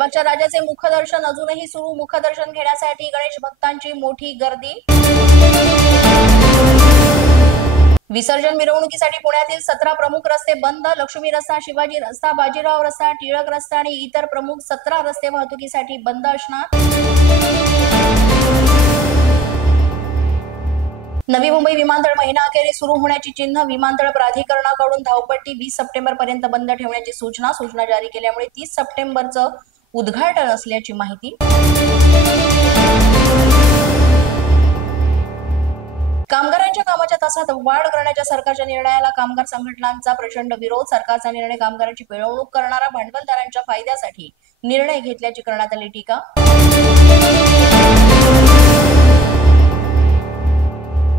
लालबागच्या राजाचे मुखदर्शन अजूनही सुरू। मुखदर्शन घेण्यासाठी गणेश भक्तांची मोठी गर्दी। विसर्जन मिरवणुकीसाठी पुण्यातील 17 प्रमुख रस्ते बंद। लक्ष्मी रस्ता, शिवाजी रस्ता, बाजीराव रस्ता, टिळक रस्ता आणि इतर प्रमुख 17 रस्ते वाहतुकीसाठी बंद असणार। नवी मुंबई विमानतळ महिना अखेरीस सुरू होण्याची चिन्ह। विमानतळ प्राधिकरणाकडून धावपट्टी 20 सप्टेंबर पर्यंत बंद ठेवण्याची सूचना जारी केल्यामुळे 30 सप्टेंबरचं उद्घाटन असल्याची माहिती। कामगारांच्या कामाच्या तासात वाढ करण्याच्या सरकारच्या निर्णयाला कामगार संघटनांचा प्रचंड विरोध। सरकारचा निर्णय कामगारांची पिळवणूक करणारा, भांडवलदारांच्या फायद्यासाठी निर्णय घेतल्याची करण्यात आली टीका।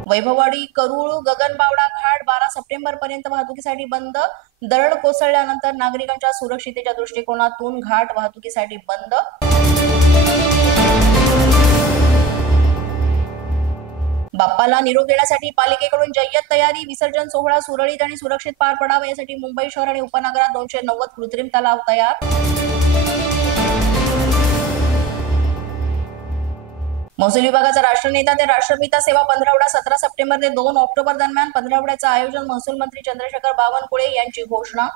वैभववाडी, करूळ, गगनबावडा घाट 12 सप्टेंबर पर्यंत वाहतुकीसाठी बंद। दरड कोसळल्यानंतर नागरिकांच्या सुरक्षितेच्या दृष्टिकोनातून घाट वाहतुकीसाठी बंद। बाप्पाला निरोप देण्यासाठी पालिकेकडून जय्यत तयारी। विसर्जन सोहळा सुरळीत आणि सुरक्षित पार पडावा यासाठी मुंबई शहर आणि उपनगरात 290 कृत्रिम तलाव तयार। महसूल विभागाचा राष्ट्रनेता ते राष्ट्रपिता सेवा पंधरवडा 17 सप्टेंबर ते 2 ऑक्टोबर दरम्यान। पंधरवड्याचं आयोजन महसूल मंत्री चंद्रशेखर बावनकुळे यांची घोषणा।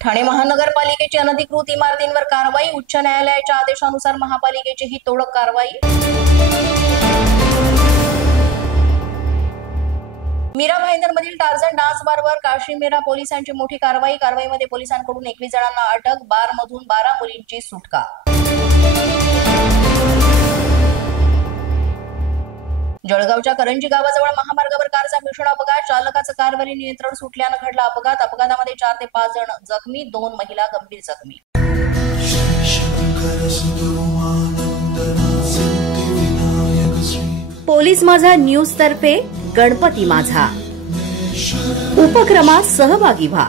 ठाणे महानगरपालिकेची अनधिकृत इमारतींवर कारवाई। उच्च न्यायालयाच्या आदेशानुसार महापालिकेची ही तोडक कारवाई। मीरा भाईंदरमधील टार्झन डान्स बारवर काश्मीरा पोलिसांची मोठी कारवाई। कारवाईमध्ये पोलिसांकडून 21 जणांना अटक। बारमधून 12 मुलींची सुटका। जळगावच्या करंजी गावाजवळ महामार्गावर कारचा भीषण अपघात। चालकाचं कारवरील नियंत्रण सुटल्यानं घडला अपघात। अपघातामध्ये 4 ते 5 जण जखमी, 2 महिला गंभीर जखमी। पोलीस माझा न्यूज तर्फे गणपती माझा उपक्रमात सहभागी व्हा।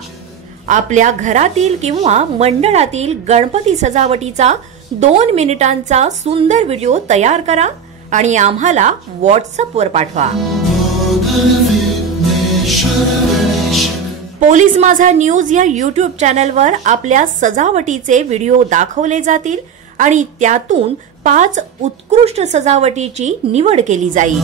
आपल्या घरातील किंवा मंडळातील गणपती सजावटीचा 2 मिनिटांचा सुंदर व्हिडिओ तयार करा आणि आम्हाला व्हॉट्सअपवर पाठवा। पोलीस माझा न्यूज या YouTube चॅनलवर आपल्या सजावटीचे व्हिडिओ दाखवले जातील आणि त्यातून 5 उत्कृष्ट सजावटीची निवड केली जाईल।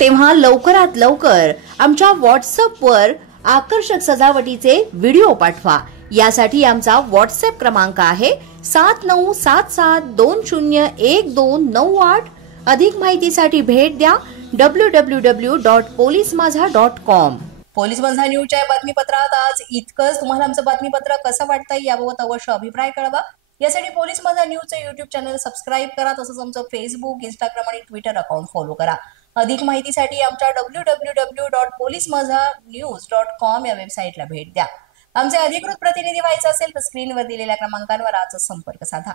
तेव्हा लवकरात लवकर आमच्या व्हॉट्सअपवर आकर्षक सजावटीचे व्हिडिओ पाठवा। यासाठी आमचा व्हॉट्सअप क्रमांक आहे 7977201298। अधिक माहितीसाठी भेट द्या www.polismazha.com। पोलीस माझा न्यूजच्या बातमीपत्रात आज इतकंच। तुम्हाला आमचं बातमीपत्र कसं वाटतंय याबाबत अवश्य अभिप्राय कळवा। यासाठी पोलीस माझा न्यूजचं YouTube चॅनल सबस्क्राईब करा। तसंच आमचं फेसबुक, इंस्टाग्राम आणि ट्विटर अकाउंट फॉलो करा। अधिक माहितीसाठी आमच्या www.polismazhanews.com या वेबसाईटला भेट द्या। आमचे अधिकृत प्रतिनिधी व्हायचे असेल तर स्क्रीनवर दिलेल्या क्रमांकांवर आजच संपर्क साधा।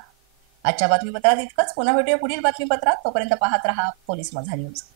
आजच्या बातमीपत्रात इतकंच। पुन्हा भेटूया पुढील बातमीपत्रात। तोपर्यंत पाहत रहा पोलीस माझा न्यूज।